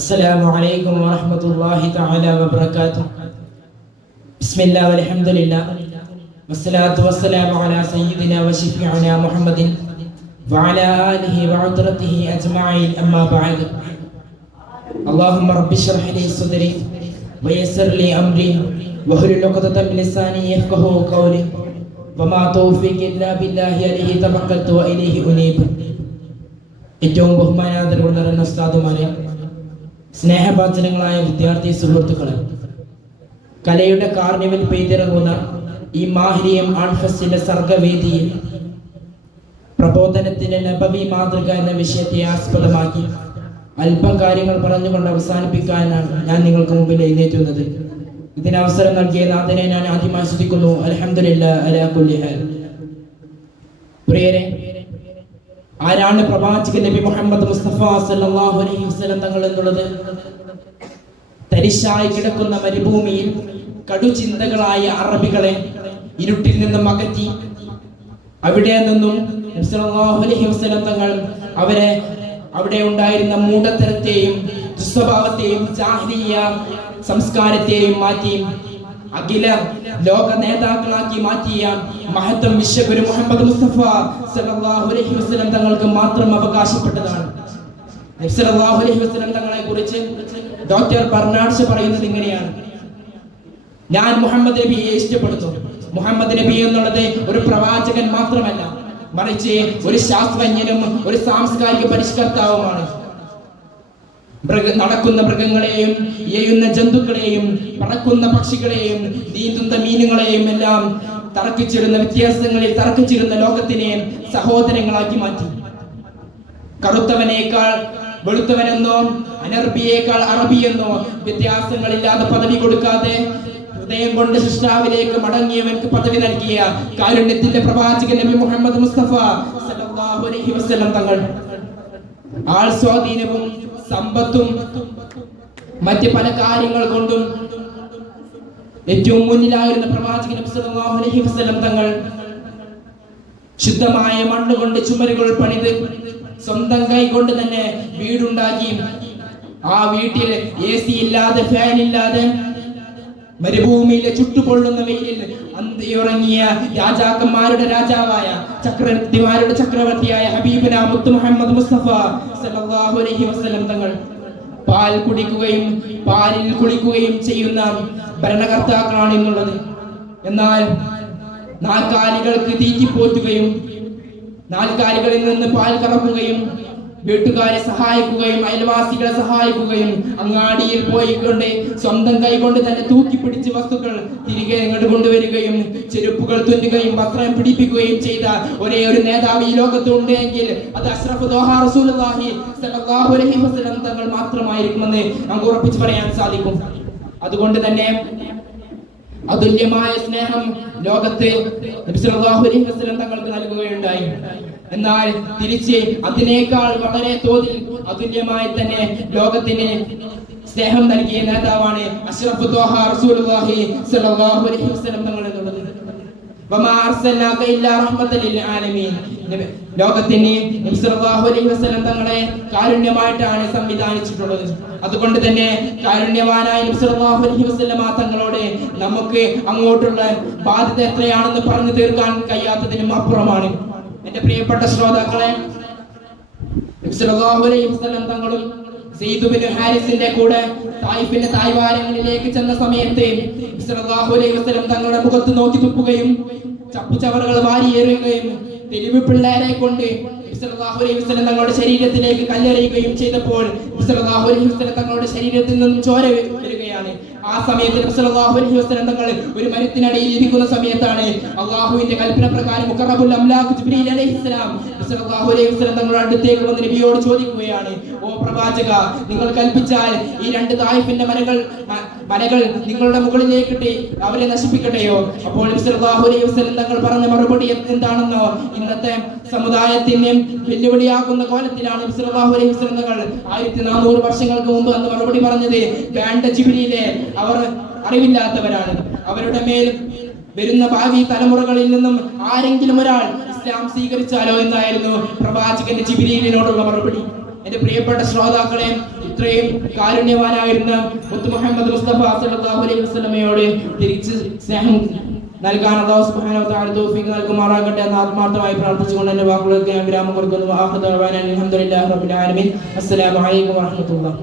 السلام عليكم ورحمة الله تعالى وبركاته. بسم الله والحمد لله والصلاة والسلام على سيدنا وشفيعنا محمد وعلى آله وعطرته أجمعين. أما بعد، اللهم رب اشرح لي صدري ويسر لي أمري واحلل عقدة من لساني يفقهوا قولي وما توفيقي إلا بالله عليه توكلت وإليه أنيب. ഏറ്റവും ബഹുമാനാദരവുള്ള ഉസ്താദുമാരെ, സ്നേഹഭാചനങ്ങളായ വിദ്യാർത്ഥി സുഹൃത്തുക്കളെ, കലയുടെ കാർണിവൽ പെയ്തിറങ്ങുന്ന ഈ മാഹിരിയം ആൺഫെസ്റ്റിന്റെ സർഗവേദിയിൽ പ്രബോധനത്തിന്റെ നബവി മാതൃക എന്ന വിഷയത്തെ ആസ്പദമാക്കി അല്പം കാര്യങ്ങൾ പറഞ്ഞുകൊണ്ട് അവസാനിപ്പിക്കാനാണ് ഞാൻ നിങ്ങൾക്ക് മുമ്പിൽ എഴുന്നേറ്റുന്നത്. ഇതിന് അവസരം നൽകിയ നാഥനെ ഞാൻ ആദ്യമായി സ്തുതിക്കുന്നു. അൽഹംദുലില്ലാഹി അലാ കുല്ലി ഹാൽ. പ്രിയരെ, ആരാണ് പ്രവാചകൻ നബി മുഹമ്മദ് മുസ്തഫ സല്ലല്ലാഹു അലൈഹി വസല്ലം തങ്ങൾ എന്നുള്ളത്? തരിശായി കിടക്കുന്ന മരുഭൂമിയിൽ കടുചിന്തകളായ അറബികളെ ഇരുട്ടിൽ നിന്നും അകറ്റി അവിടെ നിന്നും നബി സല്ലല്ലാഹു അലൈഹി വസല്ലം തങ്ങൾ അവിടെ ഉണ്ടായിരുന്ന മൂഢത്തരത്തെയും ദുസ്വഭാവത്തെയും ജാഹിലിയ്യ സംസ്കാരത്തെയും മാറ്റി അഖില ലോക നേതാക്കളാക്കി മാറ്റിയ മഹത്വം വിശ്വഗുരു മുഹമ്മദ് മുസ്തഫ സല്ലല്ലാഹു അലൈഹി വസല്ലം തങ്ങൾക്ക് മാത്രം അവകാശപ്പെട്ടതാണ്. നബി സല്ലല്ലാഹു അലൈഹി വസല്ലം തങ്ങളെ കുറിച്ച് ഡോക്ടർ ബർണാഡ് പറയുന്നത് ഇങ്ങനെയാണ്: ഞാൻ മുഹമ്മദ് നബിയെ ഇഷ്ടപ്പെടുന്നു. മുഹമ്മദ് നബി എന്നുള്ളത് ഒരു പ്രവാചകൻ മാത്രമല്ല, മറിച്ച് ഒരു ശാസ്ത്രജ്ഞനും ഒരു സാംസ്കാരിക പരിഷ്കർത്താവുമാണ്. നടക്കുന്ന മൃഗങ്ങളെയും എഴുന്ന ജന്തുക്കളെയും പറക്കുന്ന പക്ഷികളെയും നീന്തുന്ന മീനുകളെയും എല്ലാം തർക്കിച്ചിരുന്ന വ്യത്യാസങ്ങളിൽ തർക്കിച്ചിരുന്ന ലോകത്തിനെ സഹോദരങ്ങളാക്കി മാറ്റി. കറുത്തവനേക്കാൾ വെളുത്തവനെന്നോ അനർബിയേക്കാൾ അറബിയെന്നോ വ്യത്യാസങ്ങളില്ലാതെ പദവി കൊടുക്കാതെ ഹൃദയം കൊണ്ട് സൃഷ്ടാവിലേക്ക് മടങ്ങിയവർക്ക് പദവി നൽകിയ കാരുണ്യത്തിന്റെ പ്രവാചകൻ നബി മുഹമ്മദ് മുസ്തഫ സല്ലല്ലാഹു അലൈഹി വസല്ലം തങ്ങൾ ആൾ സ്വാധീനവും സമ്പത്തും മറ്റ് പല കാര്യങ്ങൾ കൊണ്ടും ഏറ്റവും മുന്നിലായിരുന്ന പ്രവാചകൻ നബി സല്ലല്ലാഹു അലൈഹി വസല്ലം തങ്ങൾ ശുദ്ധമായ മണ്ണുകൊണ്ട് ചുമരുകൾ പണിത് സ്വന്തം കൈ കൊണ്ട് തന്നെ വീടുണ്ടാക്കി. ആ വീട്ടിൽ AC ഇല്ലാതെ, ഫാൻ ഇല്ലാതെ, മരുഭൂമിയിലെ ചുട്ടുപൊള്ളുന്ന വെയിലിൽ അന്തിയുറങ്ങിയ രാജാക്കന്മാരുടെ രാജാവായ ചക്രവർത്തിമാരുടെ ചക്രവർത്തിയായ ഹബീബുന മുത്ത് മുഹമ്മദ് മുസ്തഫ സല്ലല്ലാഹു അലൈഹി വസല്ലം തങ്ങൾ പാൽ കുടിക്കുകയും പാലിൽ കുളിക്കുകയും ചെയ്യുന്ന ഭരണകർത്താക്കളാണ് എന്നുള്ളത്. എന്നാൽ നാൽക്കാലികൾക്ക് തീറ്റിപ്പോറ്റുകയും നാൽക്കാലികളിൽ നിന്ന് പാൽ കറക്കുകയും വീട്ടുകാരെ സഹായിക്കുകയും അയൽവാസികളെ സഹായിക്കുകയും അങ്ങാടിയിൽ പോയിക്കൊണ്ട് സ്വന്തം കൈകൊണ്ട് തന്നെ തൂക്കിപ്പിടിച്ച് വസ്തുക്കൾ തിരികെ ഇങ്ങോട്ട് കൊണ്ടുവരികയും ചെരുപ്പുകൾ തുന്നുകയും വസ്ത്രം പിടിപ്പിക്കുകയും ചെയ്ത ഒരേ ഒരു നേതാവ് ഈ ലോകത്ത് ഉണ്ടെങ്കിൽ അത് അഷ്റഫ് ത്വാഹ റസൂലുള്ളാഹി സ്വല്ലല്ലാഹു അലൈഹി വസല്ലം തങ്ങൾ മാത്രമായിരിക്കുമെന്ന് നമുക്ക് ഉറപ്പിച്ച് പറയാൻ സാധിക്കും. അതുകൊണ്ട് തന്നെ അതുല്യമായ സ്നേഹം ലോകത്ത് നബി സല്ലല്ലാഹു അലൈഹി വസല്ലം തങ്ങൾക്ക് നൽകുകയുണ്ടായി. എന്നാൽ തിരിച്ച് അതിനേക്കാൾ വളരെ തോതിൽ അതുല്യമായി തന്നെ ലോകത്തിന് സ്നേഹം നൽകിയ നേതാവാണ് അഷ്റഫ് ത്വാഹ റസൂലുള്ളാഹി സ്വല്ലല്ലാഹു അലൈഹി വസല്ലം തങ്ങൾ എന്നുള്ളത്. വമാ അർസൽനാക ഇല്ലാ റഹ്മത്തൻ ലിൽ ആലമീൻ. ലോകത്തിന് നബി സല്ലല്ലാഹു അലൈഹി വസല്ലം തങ്ങളെ കാരുണ്യമായിട്ടാണ് സംവിധാനിച്ചിട്ടുള്ളത്. അതുകൊണ്ട് തന്നെ കാരുണ്യവാനായ നബി സല്ലല്ലാഹു അലൈഹി വസല്ലം തങ്ങളോട് നമുക്ക് അങ്ങോട്ടുള്ള ബാധ്യത എത്രയാണെന്ന് പറഞ്ഞു തീർക്കാൻ കഴിയാത്തതിനും അപ്പുറമാണ്. എന്റെ പ്രിയപ്പെട്ട ശ്രോതാക്കളെ, നബി സല്ലല്ലാഹു അലൈഹി വസല്ലം തങ്ങളും സെയ്ദ് ബിൻ ഹാരിസിന്റെ കൂടെ തായിഫിന്റെ തായ്വാരങ്ങളിലേക്ക് ചെന്ന സമയത്ത് നബി സല്ലല്ലാഹു അലൈഹി വസല്ലം തങ്ങളുടെ മുഖത്ത് നോക്കി തുപ്പുകയും ചപ്പുചവറുകൾ വാരിയെറിയുകയും തെരുവ് പിള്ളേരെ കൊണ്ട് നബി സല്ലല്ലാഹു അലൈഹി വസല്ലം തങ്ങളുടെ ശരീരത്തിലേക്ക് കല്ലെറിയുകയും ചെയ്തപ്പോൾ നബി സല്ലല്ലാഹു അലൈഹി വസല്ലം തങ്ങളുടെ ശരീരത്തിൽ നിന്നും ചോര വരികയാണ്. ആ സമയത്ത് നബി സല്ലല്ലാഹു അലൈഹി വസല്ലം തങ്ങൾ ഒരു മരത്തിനടിയിൽ ഇരിക്കുന്ന സമയത്താണ് അല്ലാഹുവിന്റെ കൽപ്പന പ്രകാരം മുഖറബുൽ അംലാഖ് ജിബ്രീൽ അലൈഹിസ്സലാം നബി സല്ലല്ലാഹു അലൈഹി വസല്ലം തങ്ങളുടെ അടുത്തേക്ക് വന്ന് നബിയോട് ചോദിക്കുകയാണ്: ഓ പ്രവാചക, നിങ്ങൾ കൽപ്പിച്ചാൽ ഈ രണ്ട് തായിഫിന്റെ മലകൾ നിങ്ങളുടെ മുകളിലേക്കിട്ട് അവരെ നശിപ്പിക്കട്ടെയോ? അപ്പോൾ നബി സല്ലല്ലാഹു അലൈഹി വസല്ലം തങ്ങൾ പറഞ്ഞ മറുപടി എന്താണെന്നോ? ഇന്നത്തെ സമുദായത്തിന് വെല്ലുവിളിയാകുന്ന കോലത്തിലാണ് നബി സല്ലല്ലാഹു അലൈഹി വസല്ലം തങ്ങൾ 1400 വർഷങ്ങൾക്ക് മുമ്പ് അന്ന് മറുപടി പറഞ്ഞത്. വേണ്ട ജിബ്രീലേ, അവർ അറിവില്ലാത്തവരാണ്. അവരുടെ മേൽ വരുന്ന ഭാവി തലമുറകളിൽ നിന്നും ആരെങ്കിലും ഒരാൾ ഇസ്ലാം സ്വീകരിച്ചാലോ എന്നായിരുന്നു പ്രവാചകന്റെ ജിബ്രീലിനോടുള്ള മറുപടി. എന്റെ പ്രിയപ്പെട്ട ശ്രോതാക്കളെ, ഇത്രയും കാരുണ്യവാനായിരുന്ന മുത്ത് മുഹമ്മദ് മുസ്തഫ സല്ലല്ലാഹു അലൈഹി വസല്ലമയോട് തിരിച്ച് സ്നേഹം നൽകാൻ അല്ലാഹു സുബ്ഹാനഹു വ തആല തൗഫീഖ് നൽകുമാറാകട്ടെ എന്ന് ആത്മാർത്ഥമായി പ്രാർത്ഥിച്ചുകൊണ്ട് എന്റെ വാക്കുകൾക്ക് ഞാൻ വിരാമം കൊടുക്കുന്നു. അൽഹംദുലില്ലാഹി റബ്ബിൽ ആലമീൻ. അസ്സലാമു അലൈക്കും വറഹ്മത്തുള്ളാഹി.